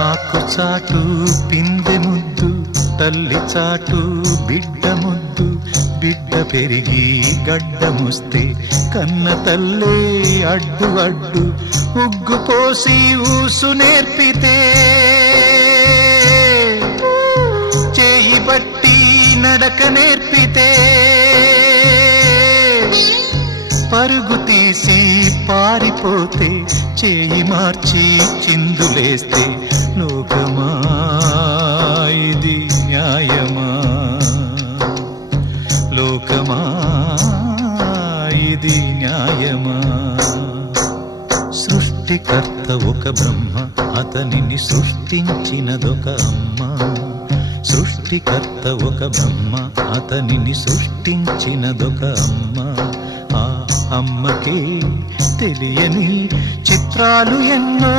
ఆకు చాటు పిందె ముద్దు, తల్లి చాటు బిడ్డ ముద్దు. బిడ్డ పెరిగి గడ్డముస్తే కన్న తల్లే అడ్డు అడ్డు. ఉగ్గు పోసి ఊసు నేర్పితే, చేయి బట్టి నడక నేర్పితే, పరుగు తీసి పారిపోతే, చేయి మార్చి చిందులేస్తే, లోకమా ఇది న్యాయమా? లోకమా ఇది న్యాయమా? సృష్టికర్త ఒక బ్రహ్మ, అతనిని సృష్టించినదొక అమ్మ. సృష్టికర్త ఒక బ్రహ్మ, అతనిని సృష్టించినదొక అమ్మ. ఆ అమ్మకే తెలియని చిత్రాలు ఎన్నో.